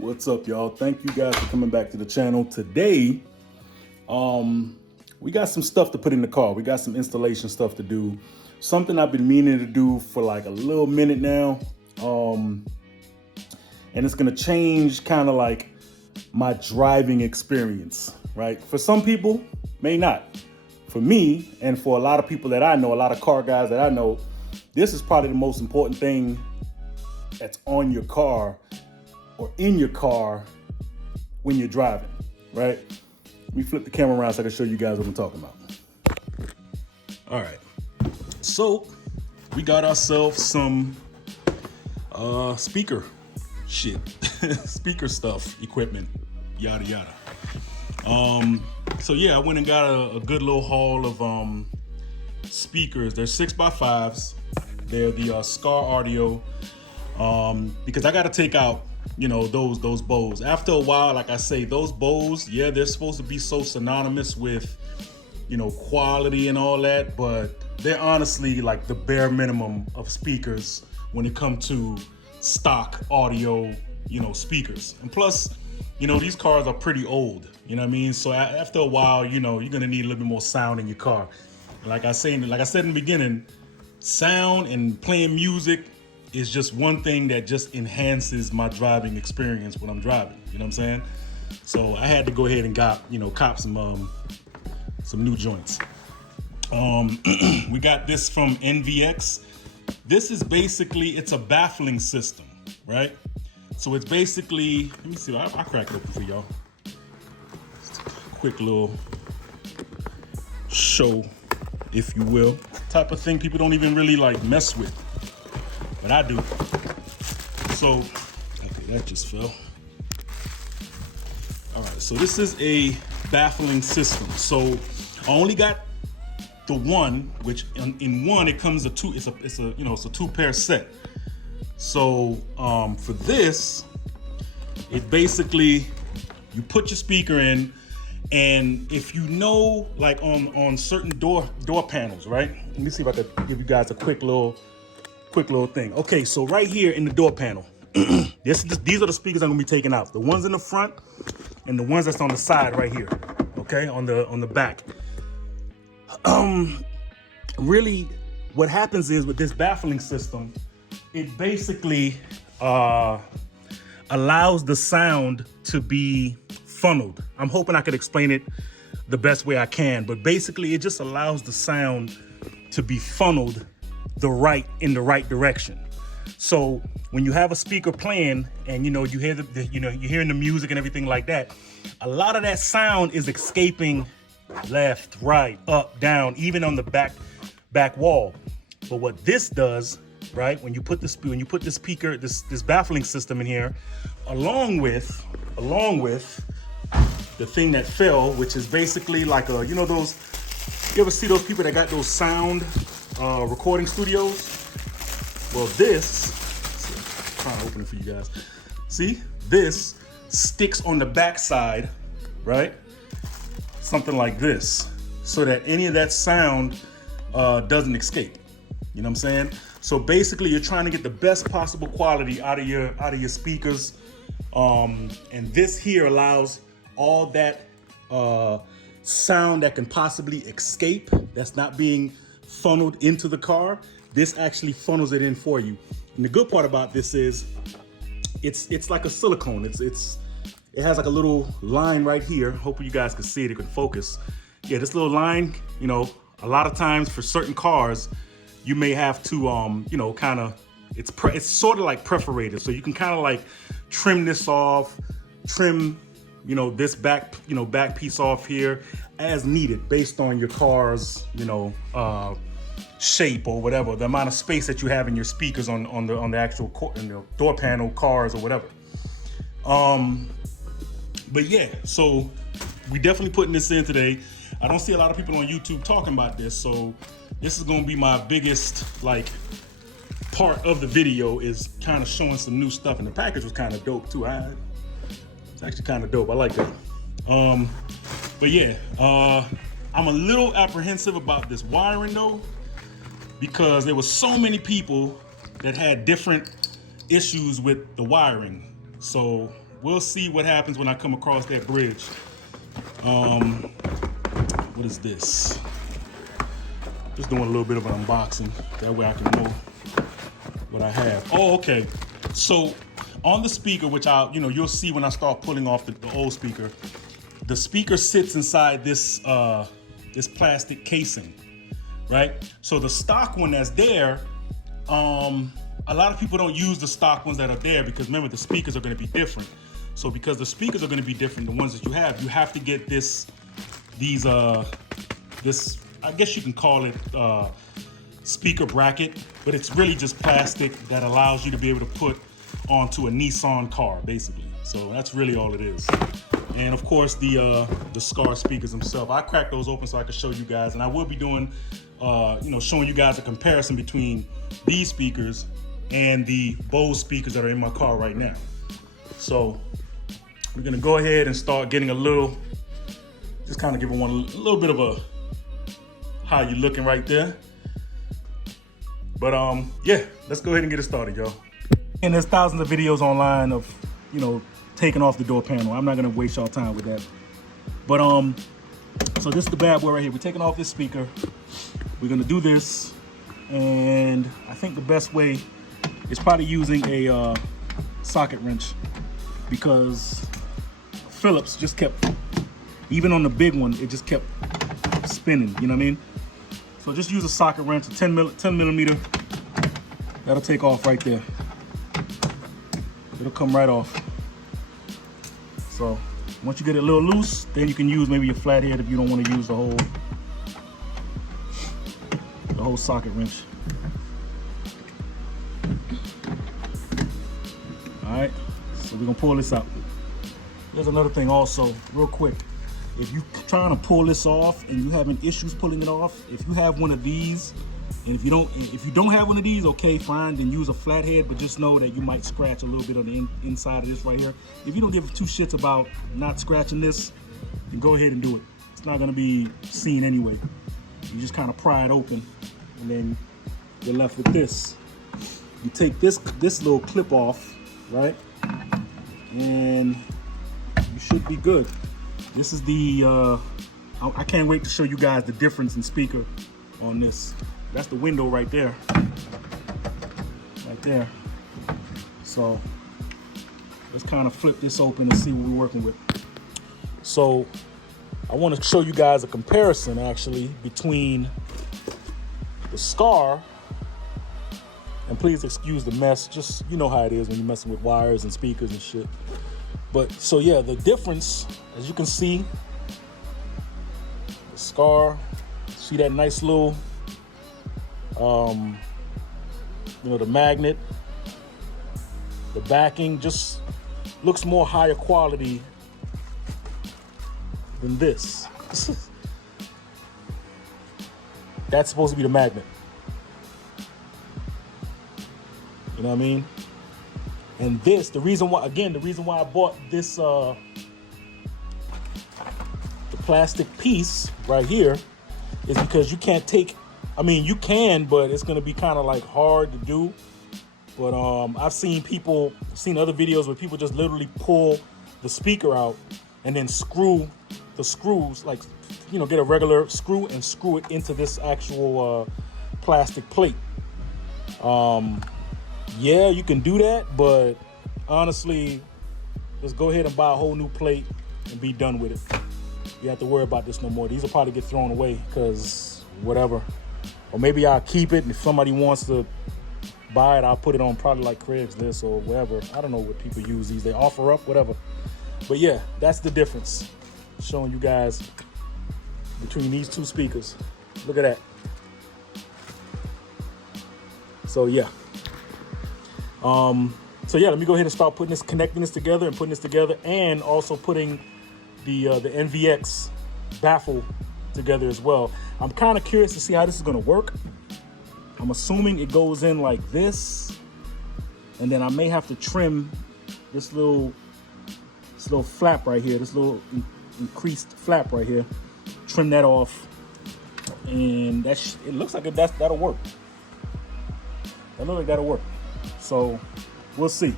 What's up, y'all? Thank you guys for coming back to the channel. Today, we got some stuff to put in the car. We got some installation stuff to do. Something I've been meaning to do for like a little minute now. And it's gonna change kind of like my driving experience, right? For some people, may not. For me, and for a lot of people that I know, a lot of car guys that I know, this is probably the most important thing that's on your car or in your car when you're driving, right? Let me flip the camera around so I can show you guys what I'm talking about. All right, so we got ourselves some speaker shit, speaker stuff, equipment, yada yada. So yeah, I went and got a good little haul of speakers. They're 6x5s. They're the Skar audio, because I got to take out, you know, those bose. After a while, like I say, those bose, yeah, they're supposed to be so synonymous with, you know, quality and all that, but they're honestly like the bare minimum of speakers when it comes to stock audio, you know, speakers. And plus, you know, these cars are pretty old, you know what I mean? So after a while, you know, you're gonna need a little bit more sound in your car. Like I said in the beginning, sound and playing music is just one thing that just enhances my driving experience when I'm driving. You know what I'm saying? So I had to go ahead and cop some new joints. We got this from NVX. This is basically, it's a baffling system, right? So it's basically, let me see, I'll crack it open for y'all. Just a quick little show, if you will. Type of thing people don't even really like mess with, but I do. So, okay, that just fell. All right, so this is a baffling system. So I only got the one, which in one it comes a two. It's a two-pair set. So for this, it basically, you put your speaker in, and if you know, like on certain door panels, right? Let me see if I could give you guys a quick little thing. Okay, so right here in the door panel, these are the speakers I'm gonna be taking out. The ones in the front and the ones that's on the side right here. Okay, on the back. Really, what happens is with this baffling system, it basically allows the sound to be funneled. I'm hoping I could explain it the best way I can, but basically it just allows the sound to be funneled in the right direction. So when you have a speaker playing and you hear you're hearing the music and everything like that, a lot of that sound is escaping left, right, up, down, even on the back wall. But what this does, right, when you put this speaker, this baffling system in here, along with the thing that fell, which is basically like you ever see those people that got those sound recording studios? Well, this, I'm trying to open it for you guys. See, this sticks on the back side, right? Something like this, so that any of that sound doesn't escape. You know what I'm saying? So basically, you're trying to get the best possible quality out of your speakers, and this here allows all that sound that can possibly escape, that's not being funneled into the car. This actually funnels it in for you. And the good part about this is, it's like a silicone. It has like a little line right here. Hopefully you guys can see it, it can focus. Yeah, this little line, you know, a lot of times for certain cars, you may have to, it's sort of like perforated. So you can kind of like trim this off, this back piece off here as needed based on your car's, shape or whatever, the amount of space that you have in your speakers on the actual door panel, cars or whatever. But yeah, so we definitely putting this in today. I don't see a lot of people on YouTube talking about this, so this is gonna be my biggest part of the video, is kind of showing some new stuff. And the package was kind of dope too. It's actually kind of dope. I like that. But yeah, I'm a little apprehensive about this wiring though, because there were so many people that had different issues with the wiring. So we'll see what happens when I come across that bridge. What is this? Just doing a little bit of an unboxing. That way I can know what I have. Oh, okay. So on the speaker, which you'll see when I start pulling off the old speaker, the speaker sits inside this this plastic casing, right? So the stock one that's there, a lot of people don't use the stock ones that are there because remember the speakers are going to be different. So because the speakers are going to be different, the ones that you have to get this I guess you can call it speaker bracket, but it's really just plastic that allows you to be able to put onto a Nissan car, basically. So that's really all it is. And of course the Skar speakers themselves. I cracked those open so I can show you guys, and I will be doing, showing you guys a comparison between these speakers and the Bose speakers that are in my car right now. So we're gonna go ahead and start getting just kind of giving one a little bit of a how you looking right there. But yeah, let's go ahead and get it started, y'all. And there's thousands of videos online of, taking off the door panel. I'm not gonna waste y'all time with that. But so this is the bad boy right here. We're taking off this speaker. We're gonna do this, and I think the best way is probably using a socket wrench, because Phillips just kept, even on the big one, it just kept spinning, you know what I mean? So just use a socket wrench, a 10 millimeter. That'll take off right there. It'll come right off. So once you get it a little loose, then you can use maybe a flathead if you don't want to use the whole socket wrench. All right, so we're gonna pull this out. There's another thing also, real quick. If you're trying to pull this off and you're having issues pulling it off, if you have one of these, and if you don't have one of these, okay, fine, then use a flathead, but just know that you might scratch a little bit on the inside of this right here. If you don't give two shits about not scratching this, then go ahead and do it. It's not gonna be seen anyway. You just kind of pry it open, and then you're left with this. You take this little clip off, right? And you should be good. This is the, I can't wait to show you guys the difference in speaker on this. That's the window right there. Right there. So let's kind of flip this open and see what we're working with. So I want to show you guys a comparison actually between the Skar, and please excuse the mess, just you know how it is when you're messing with wires and speakers and shit. But so yeah, the difference, as you can see, the Skar, see that nice little, the magnet, the backing just looks more higher quality than this. That's supposed to be the magnet. You know what I mean? And this, the reason why I bought this, the plastic piece right here is because you can't take, you can, but it's gonna be kind of like hard to do. But I've seen other videos where people just literally pull the speaker out and then screw the screws, like, get a regular screw and screw it into this actual plastic plate. Yeah, you can do that, but honestly, just go ahead and buy a whole new plate and be done with it. You have to worry about this no more. These will probably get thrown away because whatever. Or maybe I'll keep it, and if somebody wants to buy it, I'll put it on probably like Craigslist or whatever. I don't know what people use these. They offer up, whatever. But yeah, that's the difference. Showing you guys between these two speakers. Look at that. So yeah. So yeah, let me go ahead and start connecting this together and putting this together, and also putting the NVX Baffle together as well. I'm kind of curious to see how this is gonna work. I'm assuming it goes in like this, and then I may have to trim this little flap right here, this little increased flap right here, trim that off, and it looks like that'll work. That looks like that'll work. So we'll see.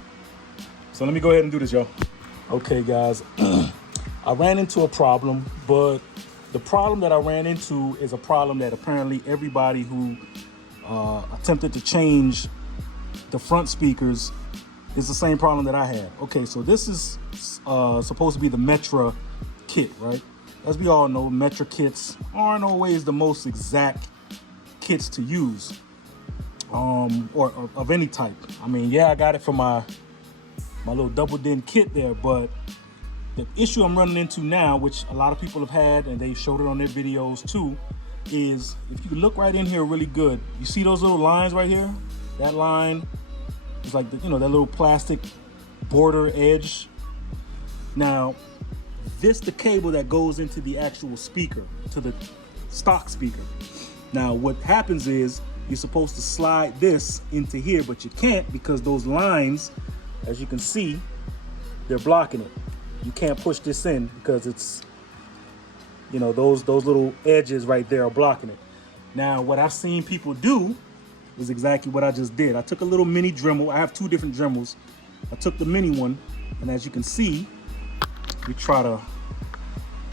So let me go ahead and do this, y'all. Okay, guys, I ran into a problem, but the problem that I ran into is a problem that apparently everybody who attempted to change the front speakers is the same problem that I had. Okay, so this is supposed to be the Metra kit, right? As we all know, Metra kits aren't always the most exact kits to use, or of any type. I mean, yeah, I got it for my little double din kit there, but the issue I'm running into now, which a lot of people have had and they showed it on their videos too, is if you look right in here really good, you see those little lines right here? That line is like, that little plastic border edge. Now, this the cable that goes into the actual speaker, to the stock speaker. Now, what happens is you're supposed to slide this into here, but you can't because those lines, as you can see, they're blocking it. You can't push this in because it's, those little edges right there are blocking it. Now, what I've seen people do is exactly what I just did. I took a little mini Dremel. I have two different Dremels. I took the mini one, and as you can see, we try to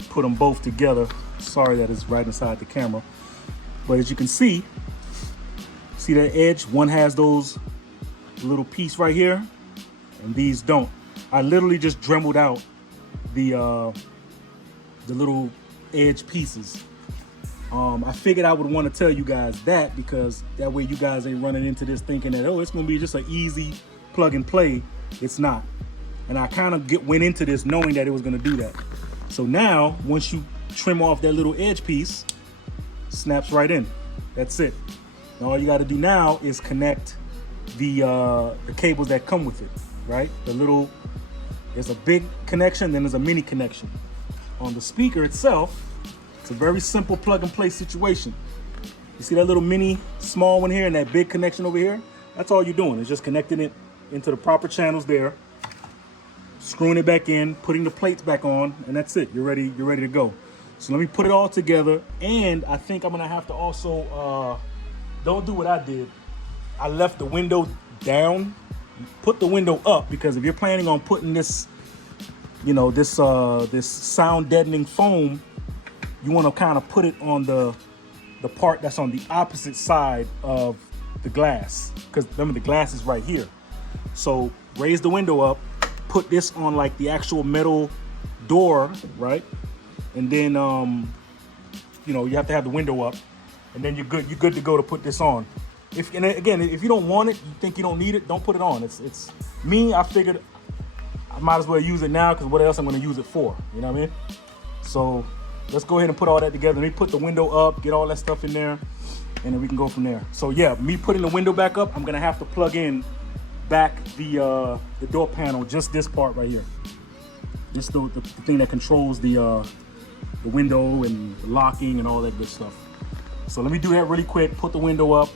put them both together. Sorry that it's right inside the camera. But as you can see that edge? One has those little piece right here, and these don't. I literally just Dremeled out the little edge pieces. I figured I would want to tell you guys that because that way you guys ain't running into this thinking that, oh, it's gonna be just an easy plug and play. It's not. And I kind of went into this knowing that it was gonna do that. So now, once you trim off that little edge piece, snaps right in. That's it. And all you gotta do now is connect the cables that come with it, right? There's a big connection, then there's a mini connection. On the speaker itself, it's a very simple plug and play situation. You see that little mini small one here and that big connection over here? That's all you're doing, is just connecting it into the proper channels there, screwing it back in, putting the plates back on, and that's it. You're ready to go. So let me put it all together, and I think I'm gonna have to also, don't do what I did. I left the window down, put the window up, because if you're planning on putting this, this sound deadening foam, you wanna kind of put it on the part that's on the opposite side of the glass, because remember the glass is right here. So raise the window up, put this on like the actual metal door, right? And then, you have to have the window up, and then you're good to go to put this on. If you don't want it, you think you don't need it, don't put it on. It's me, I figured I might as well use it now, because what else I'm gonna use it for, you know what I mean? So let's go ahead and put all that together. Let me put the window up, get all that stuff in there, and then we can go from there. So yeah, me putting the window back up, I'm gonna have to plug in back the door panel, just this part right here. This the thing that controls the window and the locking and all that good stuff. So let me do that really quick, put the window up,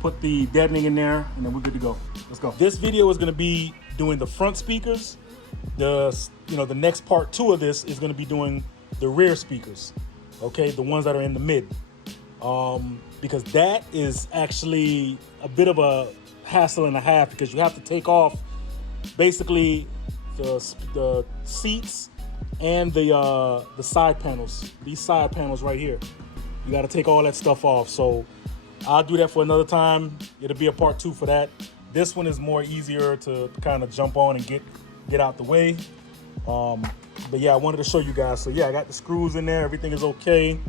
put the deadening in there, and then we're good to go. Let's go. This video is gonna be doing the front speakers. The next part 2 of this is gonna be doing the rear speakers, okay? The ones that are in the mid. Because that is actually a bit of a hassle and a half, because you have to take off basically the seats and the side panels. These side panels right here, you got to take all that stuff off. So I'll do that for another time. It'll be a part 2 for that. This one is more easier to kind of jump on and get out the way. But yeah, I wanted to show you guys. So yeah, I got the screws in there. Everything is okay.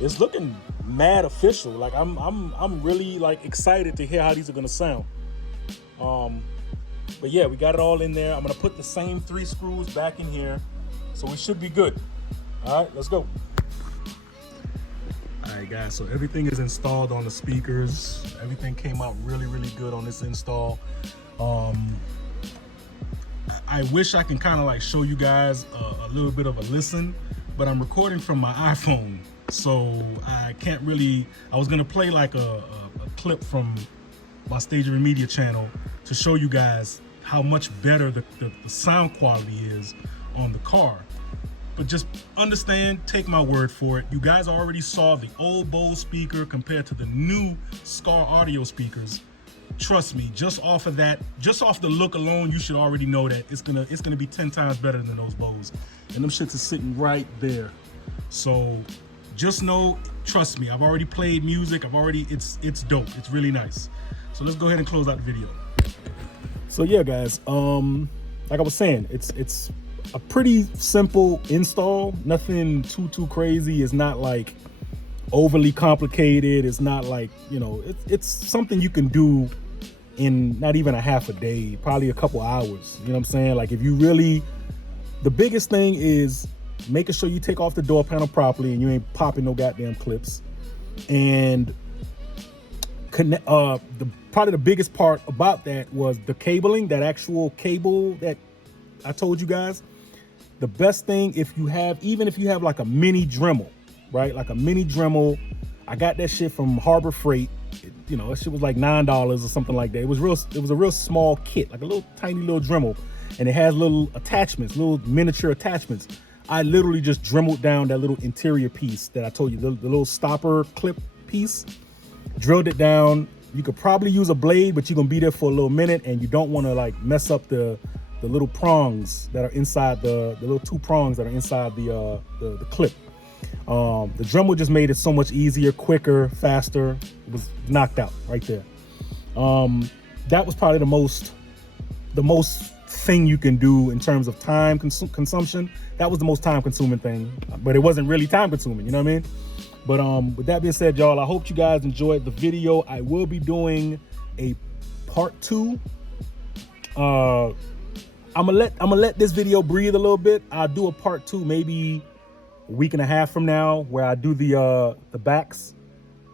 It's looking mad official. Like I'm really like excited to hear how these are gonna sound. But yeah, we got it all in there. I'm gonna put the same 3 screws back in here, so we should be good. All right, let's go. All right, guys, so everything is installed on the speakers. Everything came out really, really good on this install. I wish I can kind of like show you guys a little bit of a listen, but I'm recording from my iPhone, so I can't really. I was gonna play like a clip from my Stage of Media channel to show you guys how much better the sound quality is on the car. But just understand, take my word for it. You guys already saw the old Bose speaker compared to the new Skar audio speakers. trust me, just off of that, just off the look alone, you should already know that it's gonna be 10 times better than those Bose. And them shits are sitting right there. So just know, trust me, I've already played music. It's dope. It's really nice. So let's go ahead and close out the video. So yeah, guys, like I was saying, it's a pretty simple install. Nothing too crazy. It's not like overly complicated. It's not like, you know, it's something you can do in not even a half a day, probably a couple hours. You know what I'm saying? Like, if you really, the biggest thing is making sure you take off the door panel properly and you ain't popping no goddamn clips. And connect, probably the biggest part about that was the cabling, that actual cable that I told you guys. The best thing, even if you have like a mini Dremel, right? Like a mini Dremel. I got that shit from Harbor Freight. You know, that shit was like $9 or something like that. It was a real small kit, like a little tiny little Dremel, and it has little attachments, little miniature attachments. I literally just Dremeled down that little interior piece that I told you, the little stopper clip piece, drilled it down. You could probably use a blade, but you're gonna be there for a little minute, and you don't want to like mess up the little prongs that are inside the little 2 prongs that are inside the clip. The Dremel just made it so much easier, quicker, faster. It was knocked out right there. That was probably the most thing you can do in terms of time consumption. That was the most time consuming thing, but it wasn't really time consuming, you know what I mean? But with that being said, y'all, I hope you guys enjoyed the video. I will be doing a part 2. I'm gonna let this video breathe a little bit. I'll do a part 2 maybe a week and a half from now, where I do the backs,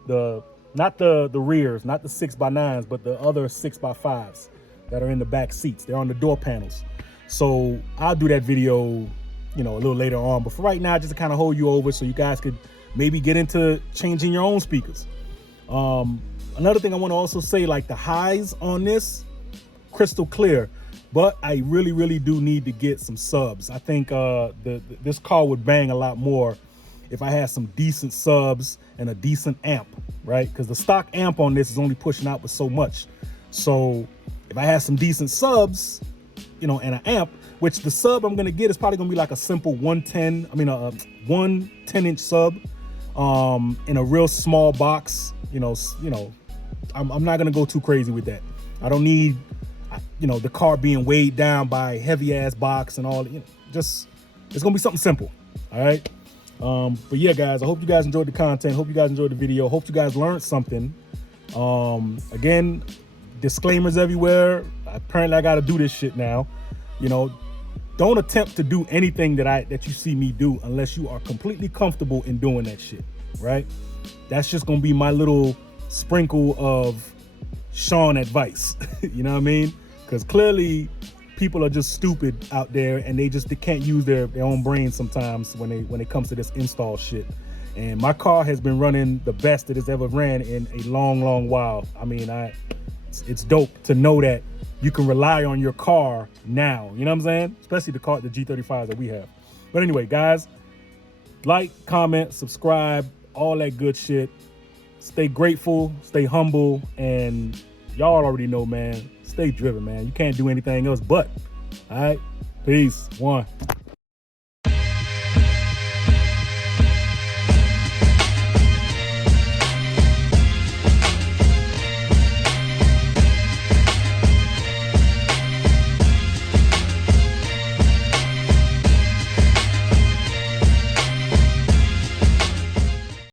not the rears, not the 6x9s, but the other 6x5s that are in the back seats. They're on the door panels. So I'll do that video, you know, a little later on. But for right now, just to kind of hold you over so you guys could maybe get into changing your own speakers. Another thing I want to also say, like the highs on this, crystal clear. But I really do need to get some subs. I think this car would bang a lot more if I had some decent subs and a decent amp, right? Because the stock amp on this is only pushing out with so much. So if I had some decent subs, you know, and an amp, which the sub I'm gonna get is probably gonna be like a simple 110, I mean a 110-inch sub in a real small box. You know, I'm not gonna go too crazy with that. I don't need, you know, the car being weighed down by heavy ass box and all, you know, just, it's gonna be something simple. All right. But yeah, guys, I hope you guys enjoyed the content. Hope you guys enjoyed the video. Hope you guys learned something. Again, disclaimers everywhere. Apparently I got to do this shit now. You know, don't attempt to do anything that you see me do unless you are completely comfortable in doing that shit. Right. That's just gonna be my little sprinkle of Sean advice. You know what I mean? Because clearly people are just stupid out there, and they can't use their own brain sometimes when it comes to this install shit. And my car has been running the best it has ever ran in a long while. I mean, it's dope to know that you can rely on your car now. You know what I'm saying? Especially the G35s that we have. But anyway, guys, like, comment, subscribe, all that good shit. Stay grateful, stay humble, and y'all already know, man, stay driven, man. You can't do anything else but. All right, peace. One.